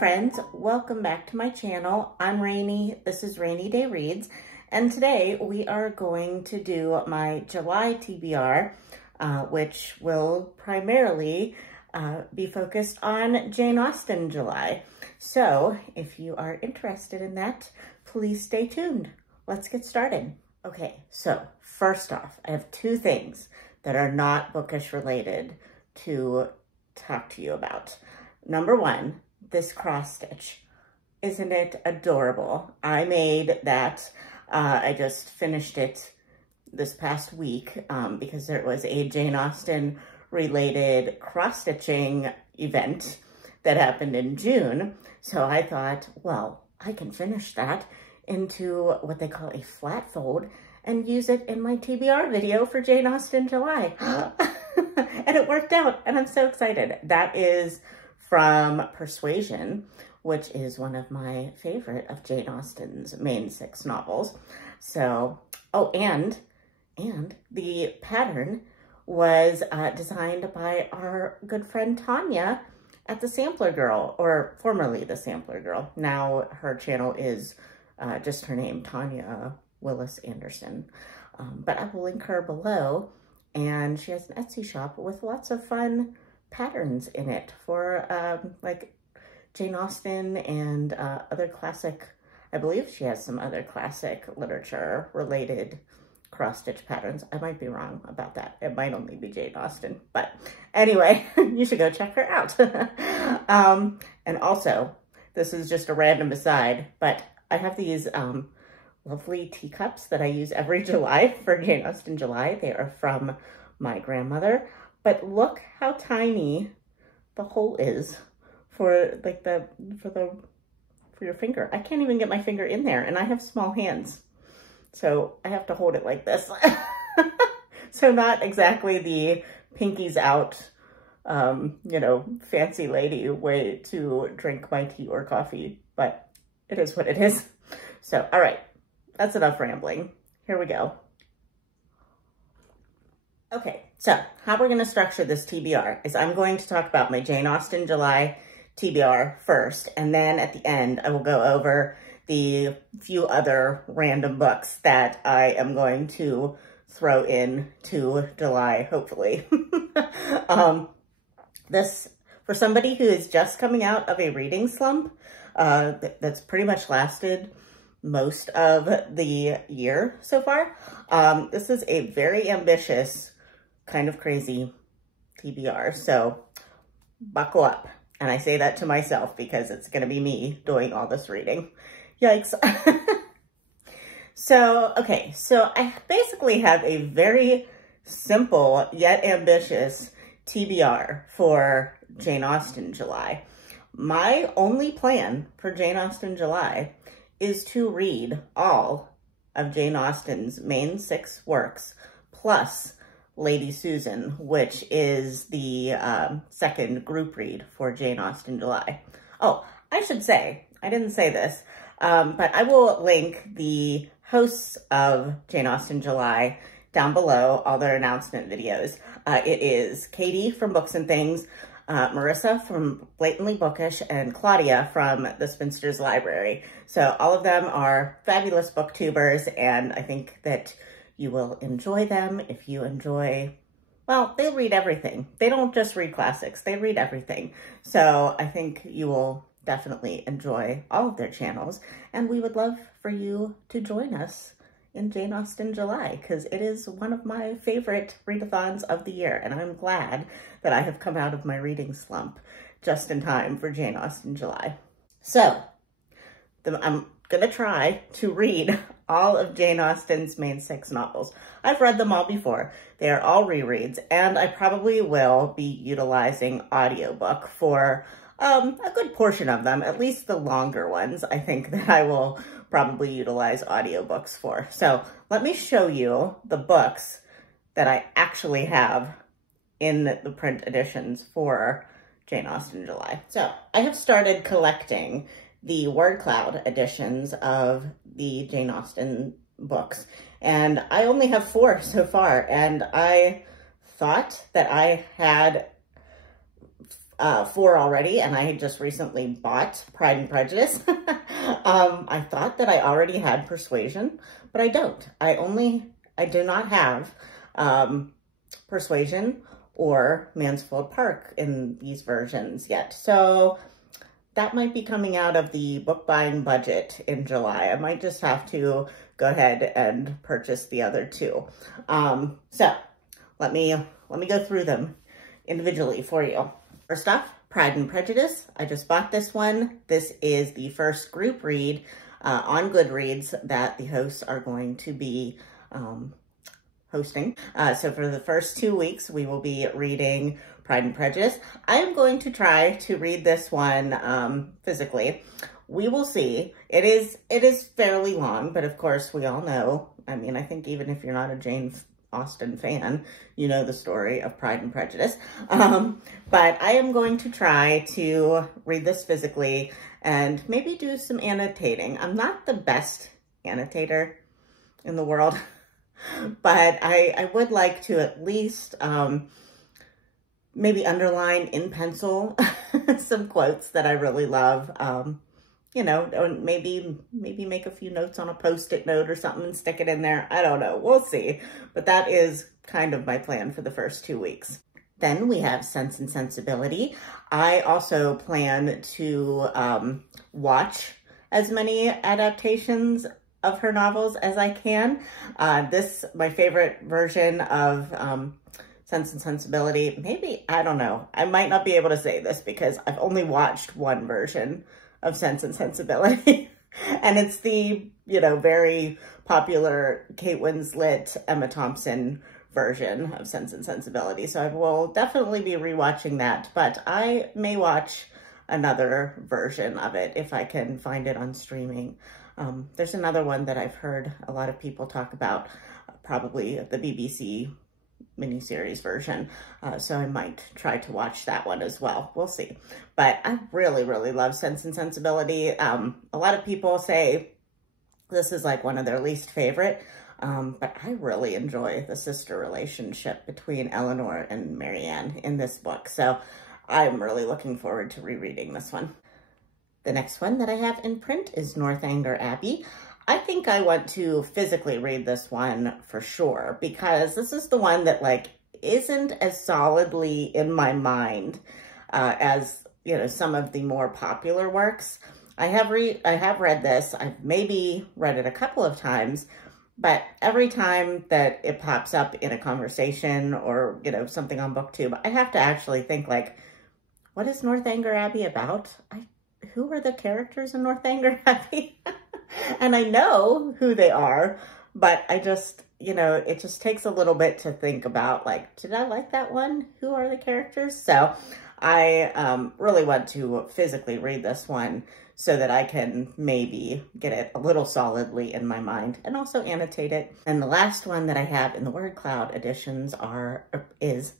friends, welcome back to my channel. I'm Rainy, this is Rainy Day Reads, and today we are going to do my July TBR, which will primarily be focused on Jane Austen July. So if you are interested in that, please stay tuned. Let's get started. Okay, so first off, I have two things that are not bookish related to talk to you about. Number one, this cross stitch. Isn't it adorable? I made that. I just finished it this past week because there was a Jane Austen related cross stitching event that happened in June. So I thought, well, I can finish that into what they call a flat fold and use it in my TBR video for Jane Austen July. And it worked out, and I'm so excited. That is from Persuasion, which is one of my favorite of Jane Austen's main 6 novels. So, oh, and the pattern was designed by our good friend Tanya at The Sampler Girl, or formerly The Sampler Girl. Now her channel is just her name, Tanya Willis Anderson. But I will link her below, and she has an Etsy shop with lots of fun patterns in it for like Jane Austen and other classic, I believe she has some other classic literature related cross-stitch patterns. I might be wrong about that. It might only be Jane Austen, but anyway, you should go check her out. And also, this is just a random aside, but I have these lovely teacups that I use every July for Jane Austen July. They are from my grandmother. But look how tiny the hole is for like for your finger. I can't even get my finger in there, and I have small hands. So I have to hold it like this. So not exactly the pinkies out, you know, fancy lady way to drink my tea or coffee, but it is what it is. So, all right, that's enough rambling. Here we go. Okay, so how we're going to structure this TBR is I'm going to talk about my Jane Austen July TBR first, and then at the end I will go over the few other random books that I am going to throw in to July, hopefully. This, for somebody who is just coming out of a reading slump, that's pretty much lasted most of the year so far, this is a very ambitious, kind of crazy TBR, so buckle up. And I say that to myself because it's going to be me doing all this reading. Yikes. So, okay, so I basically have a very simple yet ambitious TBR for Jane Austen July. My only plan for Jane Austen July is to read all of Jane Austen's main 6 works, plus Lady Susan, which is the second group read for Jane Austen July. Oh, I should say, I didn't say this, but I will link the hosts of Jane Austen July down below, all their announcement videos. It is Katie from Books and Things, Marissa from Blatantly Bookish, and Claudia from The Spinster's Library. So all of them are fabulous booktubers, and I think that you will enjoy them if you enjoy, well, they read everything. They don't just read classics, they read everything. So I think you will definitely enjoy all of their channels, and we would love for you to join us in Jane Austen July, because it is one of my favorite readathons of the year, and I'm glad that I have come out of my reading slump just in time for Jane Austen July. So, I'm gonna try to read all of Jane Austen's main 6 novels. I've read them all before. They are all rereads, and I probably will be utilizing audiobook for a good portion of them, at least the longer ones. I think that I will probably utilize audiobooks for. So let me show you the books that I actually have in the print editions for Jane Austen July. So I have started collecting the word cloud editions of the Jane Austen books, and I only have 4 so far, and I thought that I had 4 already, and I had just recently bought Pride and Prejudice. I thought that I already had Persuasion, but I don't. I do not have Persuasion or Mansfield Park in these versions yet. So that might be coming out of the book buying budget in July. I might just have to go ahead and purchase the other 2. So let me go through them individually for you. First off, Pride and Prejudice. I just bought this one. This is the first group read on Goodreads that the hosts are going to be hosting. So for the first 2 weeks, we will be reading Pride and Prejudice. I am going to try to read this one physically. We will see. It is fairly long, but of course we all know, I mean, I think even if you're not a Jane Austen fan, you know the story of Pride and Prejudice. But I am going to try to read this physically and maybe do some annotating. I'm not the best annotator in the world, but I would like to at least maybe underline in pencil some quotes that I really love. You know, and maybe make a few notes on a Post-it note or something and stick it in there. I don't know. We'll see. But that is kind of my plan for the first 2 weeks. Then we have Sense and Sensibility. I also plan to watch as many adaptations of her novels as I can. My favorite version of Sense and Sensibility, maybe, I don't know. I might not be able to say this because I've only watched one version of Sense and Sensibility. And it's the, you know, very popular Kate Winslet, Emma Thompson version of Sense and Sensibility. So I will definitely be rewatching that, but I may watch another version of it if I can find it on streaming. There's another one that I've heard a lot of people talk about, probably the BBC miniseries version. So I might try to watch that one as well. We'll see. But I really, really love Sense and Sensibility. A lot of people say this is like one of their least favorite, but I really enjoy the sister relationship between Eleanor and Marianne in this book. So I'm really looking forward to rereading this one. The next one that I have in print is Northanger Abbey. I think I want to physically read this one for sure, because this is the one that like isn't as solidly in my mind as, you know, some of the more popular works. I have read this. I've maybe read it a couple of times, but every time that it pops up in a conversation or, you know, something on BookTube, I have to actually think like, what is Northanger Abbey about? Who are the characters in Northanger Abbey? And I know who they are, but I just, you know, it just takes a little bit to think about, like, did I like that one? Who are the characters? So I really want to physically read this one so that I can maybe get it a little solidly in my mind and also annotate it. And the last one that I have in the word cloud editions is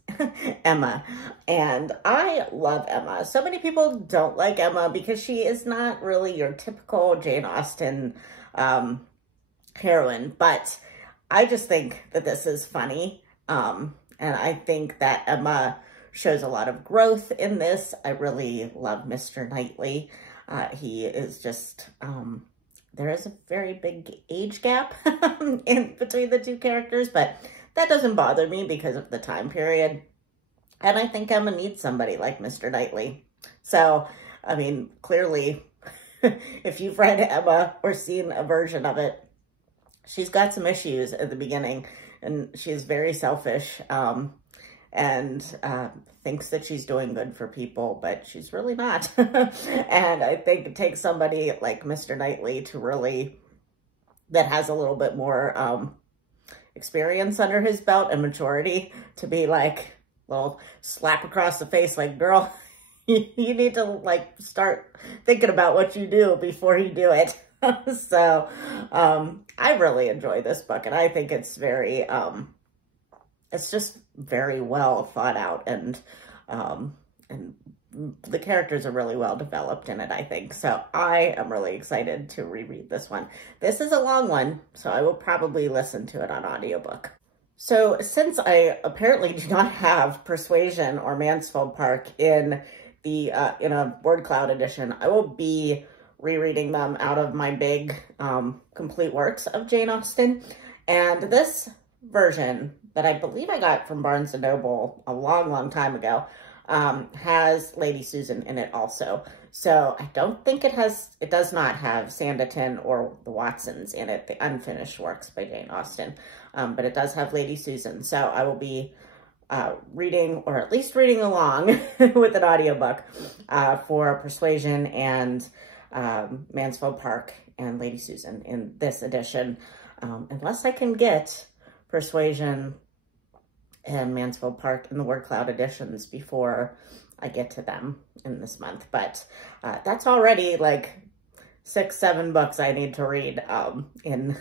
Emma. And I love Emma. So many people don't like Emma because she is not really your typical Jane Austen heroine, but I just think that this is funny. And I think that Emma shows a lot of growth in this. I really love Mr. Knightley. He is just, there is a very big age gap in between the two characters, but that doesn't bother me because of the time period. And I think Emma needs somebody like Mr. Knightley. So, I mean, clearly, if you've read Emma or seen a version of it, she's got some issues at the beginning, and she's very selfish, and thinks that she's doing good for people, but she's really not. And I think it takes somebody like Mr. Knightley to really, that has a little bit more experience under his belt and maturity, to be like, little slap across the face, like, girl, you need to like start thinking about what you do before you do it. So I really enjoy this book, and I think it's very, it's just very well thought out, and the characters are really well developed in it, I think. So I am really excited to reread this one. This is a long one, so I will probably listen to it on audiobook. So since I apparently do not have Persuasion or Mansfield Park in the in a word cloud edition, I will be rereading them out of my big complete works of Jane Austen. And this version that I believe I got from Barnes & Noble a long time ago has Lady Susan in it also. So I don't think it does not have Sanditon or the Watsons in it, the unfinished works by Jane Austen. But it does have Lady Susan. So I will be reading, or at least reading along with an audiobook for Persuasion and Mansfield Park and Lady Susan in this edition, unless I can get Persuasion and Mansfield Park in the word cloud editions before I get to them in this month. But that's already like 6-7 books I need to read in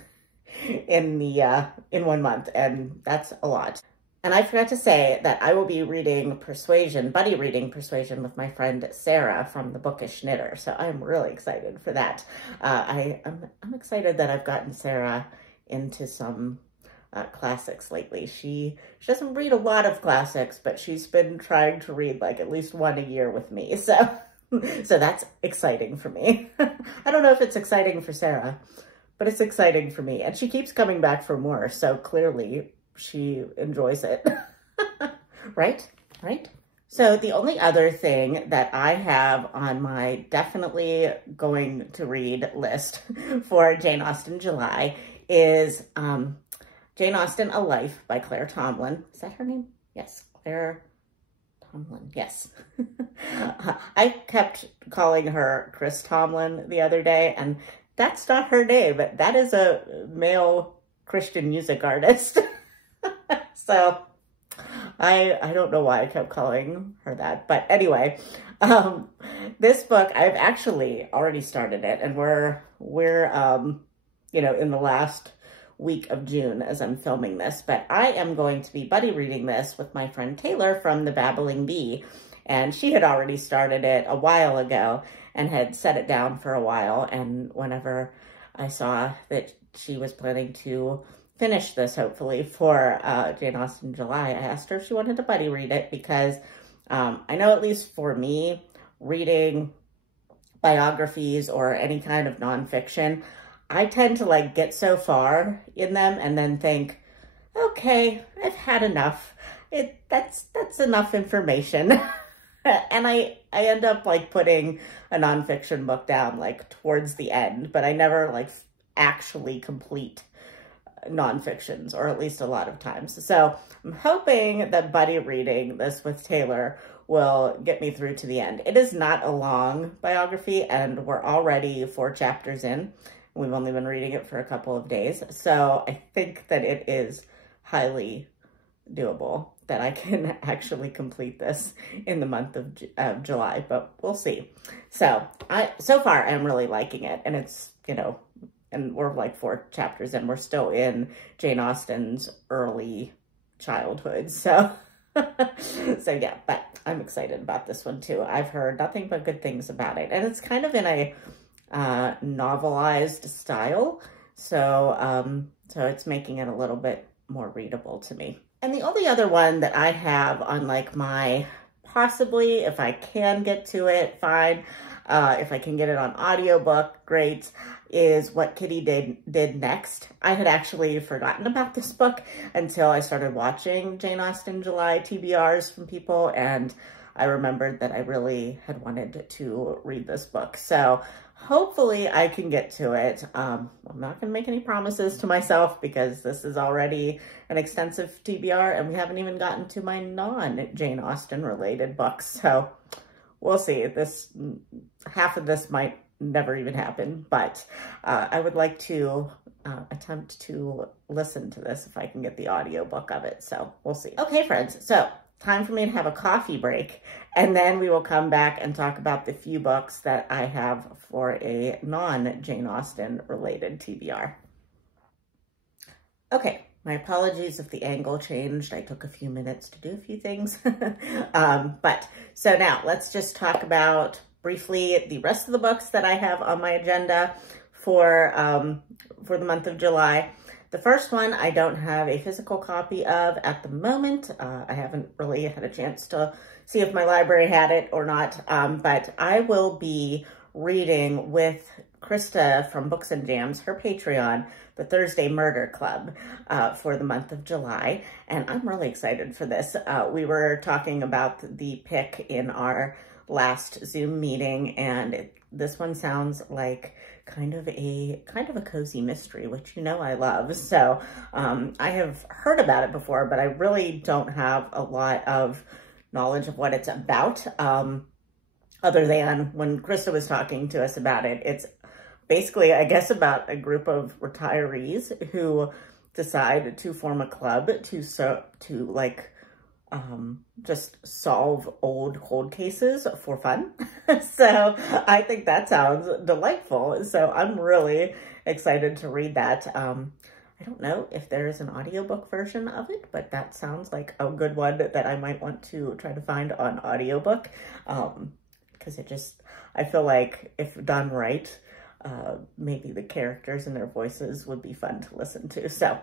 1 month, and that's a lot. And I forgot to say that I will be reading Persuasion, buddy reading Persuasion with my friend Sarah from The Bookish Knitter. So I'm really excited for that. I'm excited that I've gotten Sarah into some classics lately. She doesn't read a lot of classics, but she's been trying to read like at least one a year with me. So that's exciting for me. I don't know if it's exciting for Sarah, but it's exciting for me. And she keeps coming back for more. So clearly she enjoys it. Right? So the only other thing that I have on my definitely going to read list for Jane Austen July is Jane Austen, A Life by Claire Tomlin. Is that her name? Yes, Claire Tomlin, yes. I kept calling her Chris Tomlin the other day, and that's not her name. That is a male Christian music artist. So I don't know why I kept calling her that. But anyway, this book, I've actually already started it, and we're you know, in the last week of June as I'm filming this, but I am going to be buddy reading this with my friend Taylor from The Babbling Bee, and she had already started it a while ago and had set it down for a while, and whenever I saw that she was planning to finish this, hopefully, for Jane Austen July, I asked her if she wanted to buddy read it, because I know, at least for me, reading biographies or any kind of nonfiction, I tend to like get so far in them and then think, okay, I've had enough. That's enough information. And I end up like putting a nonfiction book down like towards the end, but I never like actually complete nonfictions, or at least a lot of times. So I'm hoping that buddy reading this with Taylor will get me through to the end. It is not a long biography, and we're already 4 chapters in. We've only been reading it for a couple of days. So I think that it is highly doable that I can actually complete this in the month of July, but we'll see. So so far I'm really liking it, and it's, you know, and we're like 4 chapters in. We're still in Jane Austen's early childhood. So, so yeah, but I'm excited about this one too. I've heard nothing but good things about it, and it's kind of in a novelized style, so so it's making it a little bit more readable to me. And the only other one that I have on like my possibly, if I can get to it, fine, if I can get it on audiobook, great, is What Kitty Did Next. I had actually forgotten about this book until I started watching Jane Austen July TBRs from people, and I remembered that I really had wanted to read this book. So hopefully I can get to it. I'm not going to make any promises to myself, because this is already an extensive TBR, and we haven't even gotten to my non-Jane Austen related books. So we'll see. Half of this might never even happen, but I would like to attempt to listen to this if I can get the audiobook of it. So we'll see. Okay, friends. So time for me to have a coffee break, and then we will come back and talk about the few books that I have for a non-Jane Austen related TBR. Okay, my apologies if the angle changed. I took a few minutes to do a few things. But so now let's just talk about briefly the rest of the books that I have on my agenda for the month of July. The first one I don't have a physical copy of at the moment. I haven't really had a chance to see if my library had it or not, but I will be reading with Krista from Books and Jams, her Patreon, the Thursday Murder Club for the month of July, and I'm really excited for this. We were talking about the pick in our last Zoom meeting, and this one sounds like kind of a cozy mystery, which you know I love. So I have heard about it before, but I really don't have a lot of knowledge of what it's about, other than when Krista was talking to us about it. It's basically, I guess, about a group of retirees who decide to form a club to like just solve old cold cases for fun. So I think that sounds delightful. So I'm really excited to read that. I don't know if there is an audiobook version of it, but that sounds like a good one that I might want to try to find on audiobook. Because I feel like if done right, maybe the characters and their voices would be fun to listen to. So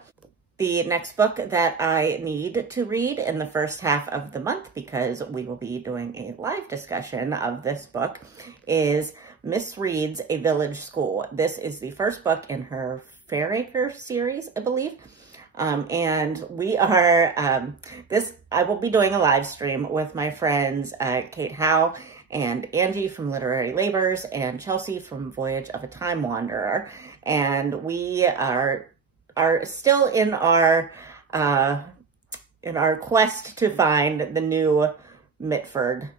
the next book that I need to read in the first half of the month, because we will be doing a live discussion of this book, is Miss Reed's A Village School. This is the first book in her Fairacre series, I believe. And we are, I will be doing a live stream with my friends, Kate Howe and Angie from Literary Labors and Chelsea from Voyage of a Time Wanderer. And we are still in our quest to find the new Mitford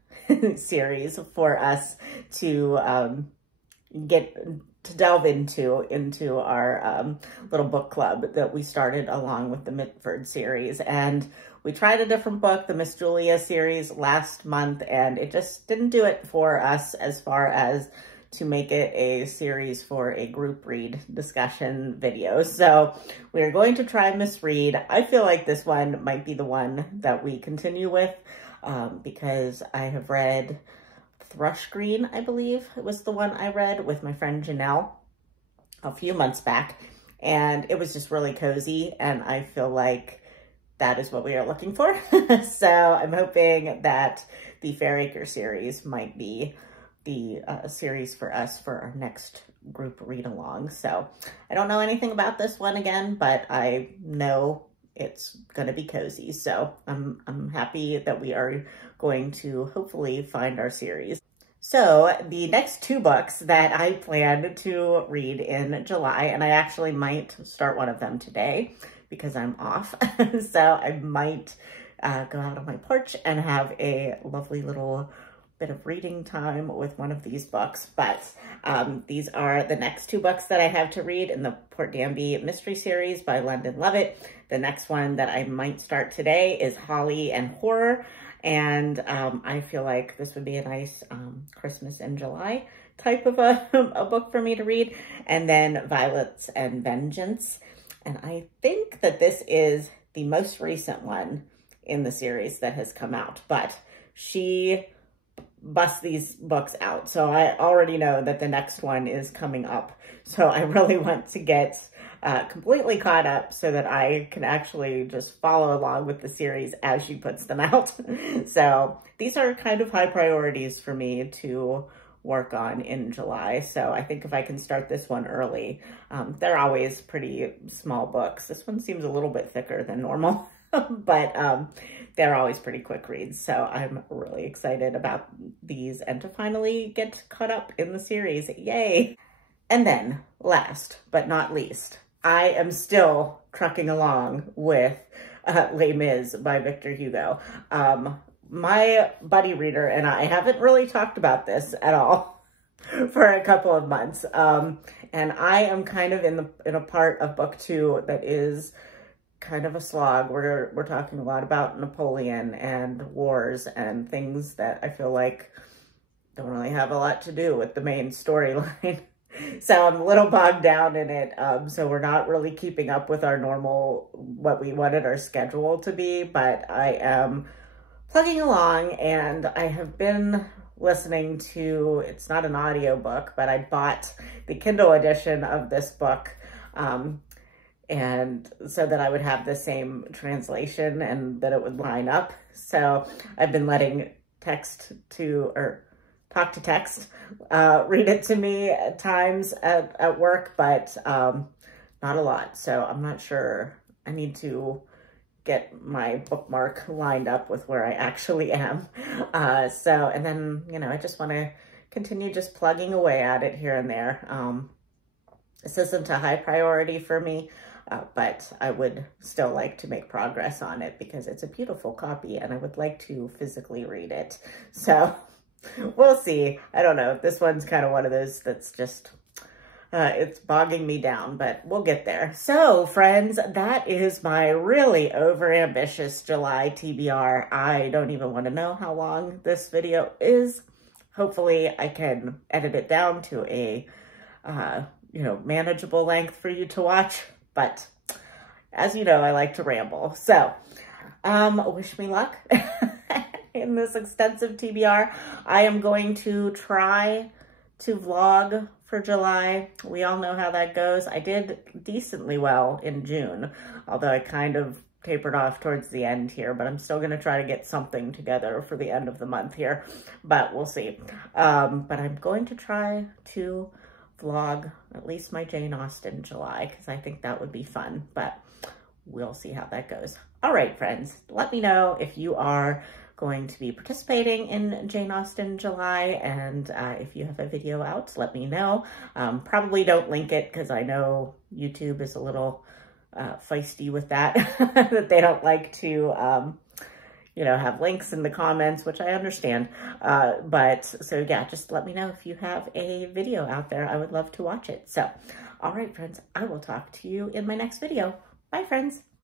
series for us to delve into our little book club that we started along with the Mitford series. And we tried a different book, the Miss Julia series, last month, and it just didn't do it for us as far as to make it a series for a group read discussion video. So we're going to try Miss Reed. I feel like this one might be the one that we continue with because I have read Thrush Green, I believe it was the one I read with my friend Janelle a few months back, and it was just really cozy, and I feel like that is what we are looking for. So I'm hoping that the Fairacre series might be the series for us for our next group read along. So I don't know anything about this one again, but I know it's going to be cozy. So I'm happy that we are going to hopefully find our series. So the next two books that I plan to read in July, and I actually might start one of them today because I'm off. So I might go out on my porch and have a lovely little bit of reading time with one of these books. But these are the next two books that I have to read in the Port Danby Mystery Series by London Lovett. The next one that I might start today is Holly and Horror. And I feel like this would be a nice Christmas in July type of a book for me to read. And then Violets and Vengeance. And I think that this is the most recent one in the series that has come out. But she busts these books out. So I already know that the next one is coming up. So I really want to get completely caught up so that I can actually just follow along with the series as she puts them out. So these are kind of high priorities for me to work on in July. So I think if I can start this one early, they're always pretty small books. This one seems a little bit thicker than normal, but they're always pretty quick reads. So I'm really excited about these and to finally get caught up in the series. Yay! And then last but not least, I am still trucking along with Les Mis by Victor Hugo. My buddy reader and I haven't really talked about this at all for a couple of months. And I am kind of in a part of book two that is kind of a slog. We're talking a lot about Napoleon and wars and things that I feel like don't really have a lot to do with the main storyline. So I'm a little bogged down in it. So we're not really keeping up with our normal, what we wanted our schedule to be, but I am plugging along and I have been listening to, it's not an audio book, but I bought the Kindle edition of this book. and so that I would have the same translation and that it would line up. So I've been letting talk to text, read it to me at times at work, but not a lot. So I'm not sure. I need to get my bookmark lined up with where I actually am. And then, you know, I just want to continue just plugging away at it here and there. This isn't a high priority for me, but I would still like to make progress on it because it's a beautiful copy and I would like to physically read it. So we'll see. I don't know. This one's kind of one of those that's just, it's bogging me down, but we'll get there. So friends, that is my really overambitious July TBR. I don't even want to know how long this video is. Hopefully I can edit it down to a, you know, manageable length for you to watch. But as you know, I like to ramble. So wish me luck in this extensive TBR. I am going to try to vlog for July. We all know how that goes. I did decently well in June, although I kind of tapered off towards the end here, but I'm still going to try to get something together for the end of the month here, but we'll see. But I'm going to try to vlog at least my Jane Austen July, because I think that would be fun, but we'll see how that goes. All right, friends, let me know if you are going to be participating in Jane Austen July, and if you have a video out, let me know. Probably don't link it because I know YouTube is a little feisty with that, that they don't like to, you know, have links in the comments, which I understand. So yeah, just let me know if you have a video out there. I would love to watch it. So, all right, friends, I will talk to you in my next video. Bye, friends.